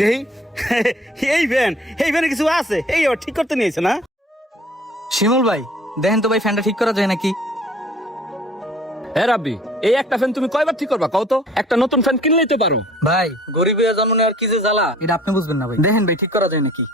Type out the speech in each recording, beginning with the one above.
দেই এই ফ্যানে কিছু আছে, এই আবার ঠিক করতে নিয়েছে না? শিমুল ভাই দেখেন তো ভাই ফ্যানটা ঠিক করা যায় নাকি? হ্যাঁ রাব্বি, এই একটা ফ্যান তুমি কয়বার ঠিক করবা কও তো? একটা নতুন ফ্যান কিনলেই তো পারো। ভাই গরিবের জন্ম নেওয়ার কি যে জ্বালা, এটা আপনি বুঝবেন না ভাই। দেখেন ভাই ঠিক করা যায় নাকি?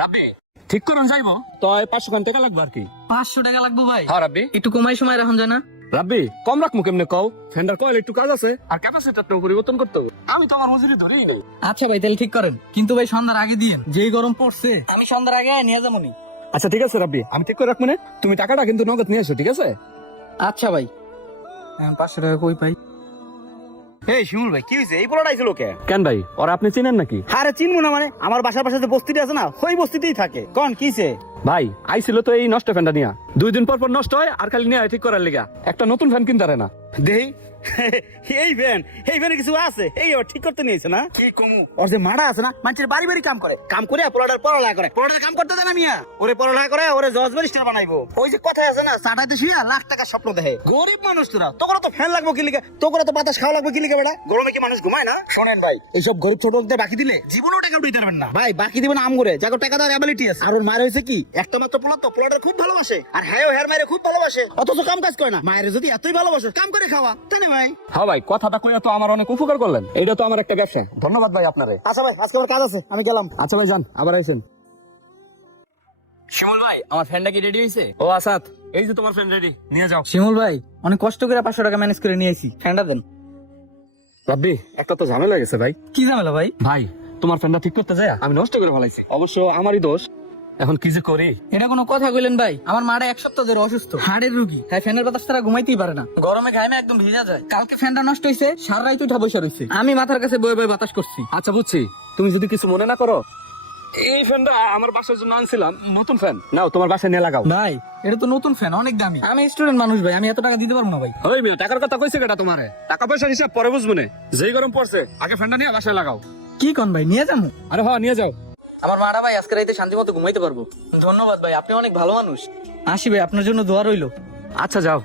রাব্বি ঠিক করুন যাইবো তো 500 টাকা লাগবে আর কি। 500 টাকা লাগবে ভাই? হ্যাঁ রাব্বি। একটু কমাই সময় রাখুন যায় না? রাব্বি কম রাখমু কেমনে কও? ফ্যানটার কয়েল একটু কাজ আছে আর ক্যাপাসিটরটাও পরিবর্তন করতে হবে। আমি তো আমার মজুরি ধরেই নেই। আচ্ছা ভাই তাহলে ঠিক করেন, কিন্তু ভাই সন্ধ্যার আগে দিয়েন, যেই গরম পড়ছে আমি সন্ধ্যার আগে নিয়ে যাবো নি। আচ্ছা ঠিক আছে রাব্বি, আমি ঠিক করে রাখবো না। তুমি টাকাটা কিন্তু নগদ নিয়ে এসো, ঠিক আছে? আচ্ছা ভাই। এখন 500 টাকা কই পাই? এই শিমুল ভাই কি হয়েছে? এই পোলাটা আইছিল কে? কেন ভাই, ওরা আপনি চিনেন নাকি? আরে চিনবো না মানে, আমার বাসার পাশে যে বস্তিটা আছে না, ওই বস্তিতেই থাকে। কোন কিছে? ভাই আইছিল তো এই নষ্ট ফ্যানটা নিয়া, 2 দিন পর পর নষ্ট হয় আর খালি নিয়ে ঠিক করার লিগা একটা নতুন ফ্যান কিনতে পারে না। দেই এই ফ্যানে কিছু আছে, এই আবার ঠিক করতে নিয়েছে না? কি কমু, ওর যে মারা আছে না, মানুষের বাড়ি বাড়ি কাম করে পোলাটার পড়ালেখা করে, পোলাটার কাম করতে দেয় না মিয়া। ওরে পড়ালেখা করে, ওরে জজ ব্যারিস্টার বানাইবো। ওই যে কথা আছে না, চাটাইতে শুয়া লাখ টাকা স্বপ্ন দেখে। গরিব মানুষ তোরা, তোরা তো ফ্যান লাগবে কি লিগে, তোরা তো বাতাস খাওয়া লাগবে কি লিগে বেটা? গরমে কি মানুষ ঘুমায় না? শোনেন ভাই, এইসব গরিব ছোট লোকদের বাকি দিলে জীবনেও টাকা উঠাইতে পারবেন না ভাই। বাকি দিবেন আম করে, যাকে টাকা দেওয়ার অ্যাবিলিটি আছে। আর ওর মায়ের হয়েছে কি, একটা মাত্র পোলা তো, পোলাটার খুব ভালোবাসে, আর হ্যাঁ হের মায়ের খুব ভালোবাসে, অথচ কাম কাজ করে না। মায়ের যদি এতই ভালোবাসে, কাম করে খাওয়া, তাই না ভাই? হ্যাঁ ভাই, কথাটা কইয়া তো আমার অনেক উপকার করলেন। এটা তো আমার একটা ব্যবসা। ধন্যবাদ ভাই আপনারে। আচ্ছা ভাই, আজকে আমার কাজ আছে, আমি গেলাম। আচ্ছা ভাই যান, আবার আইছেন। শিমুল ভাই আমার ফ্যানটা কি রেডি হয়েছে? ও আসাদ, এই যে তোমার ফ্যান রেডি, নিয়ে যাও। শিমুল ভাই অনেক কষ্ট করে 500 টাকা ম্যানেজ করে নিয়ে আইছি, ফ্যানটা দেন। রাব্বি একটা তো ঝামেলা গেছে ভাই। কি ঝামেলা ভাই? ভাই তোমার ফ্যানটা ঠিক করতে যায় আমি নষ্ট করে ফেলাইছি, অবশ্য আমারই দোষ। এখন কি যে করি? এটা কোনো কথা কইলেন ভাই? আমার মাটা 1 সপ্তাহ ধরে অসুস্থ, হাড়ের রোগী, তাই ফ্যানের বাতাস তারা ঘুমাইতেই পারে না, গরমে ঘামে একদম ভিজা যায়। কালকে ফ্যানটা নষ্ট হয়েছে, সারা রাত উঠা বসে রয়েছে, আমি মাথার কাছে বয়ে বয়ে বাতাস করছি। আচ্ছা বুঝছি, তুমি যদি কিছু মনে না করো, এই ফ্যানটা আমার বাসার জন্য আনছিলাম, নতুন ফ্যান, নাও তোমার বাসায় নিয়ে লাগাও। ভাই এটা তো নতুন ফ্যান, অনেক দামি, আমি স্টুডেন্ট মানুষ ভাই, আমি এত টাকা দিতে পারবো না ভাই। ওই মেয়ে টাকার কথা কইছে কেটা তোমারে? টাকা পয়সার হিসাব পরে বুঝবো না, যেই গরম পড়ছে আগে ফ্যানটা নিয়ে বাসায় লাগাও। কি কোন ভাই, নিয়ে যাবো? আরে হ্যাঁ নিয়ে যাও। আমার মারা ভাই আজকে রাইতে শান্তি মতো ঘুমাইতে পারবো। ধন্যবাদ ভাই, আপনি অনেক ভালো মানুষ। আসি ভাই, আপনার জন্য দোয়া রইলো। আচ্ছা যাও।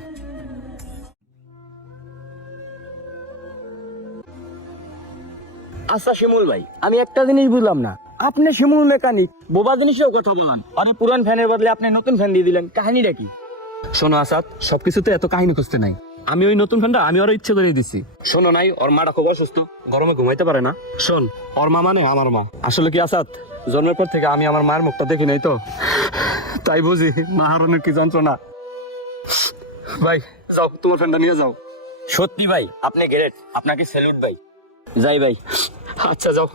আচ্ছা শিমুল ভাই, আমি একটা জিনিস বুঝলাম না, আপনি শিমুল মেকানিক, বোবা জিনিসেও কথা বলান, আরে পুরান ফ্যানের বদলে আপনি নতুন ফ্যান দিয়ে দিলেন, কাহিনীটা কি? শোনো আসাদ, সবকিছুতে এত কাহিনী খুঁজতে নাই। আমি ওই নতুন ফ্যানটা আমি ওর ইচ্ছে করে দিছি। শোনো নাই, ওর মাটা খুব অসুস্থ, গরমে ঘুমাইতে পারে না। শোন, ওর মা মানে আমার মা। আসলে কি আসাদ, জন্মের পর থেকে আমি আমার মায়ের মুখটা দেখি নাই তো, তাই বুঝি মা হারানোর কি যন্ত্রণা। ভাই যাও, তোমার ফ্যানটা নিয়ে যাও। সত্যি ভাই আপনি গ্রেট, আপনাকে স্যালুট ভাই। যাই ভাই। আচ্ছা যাও।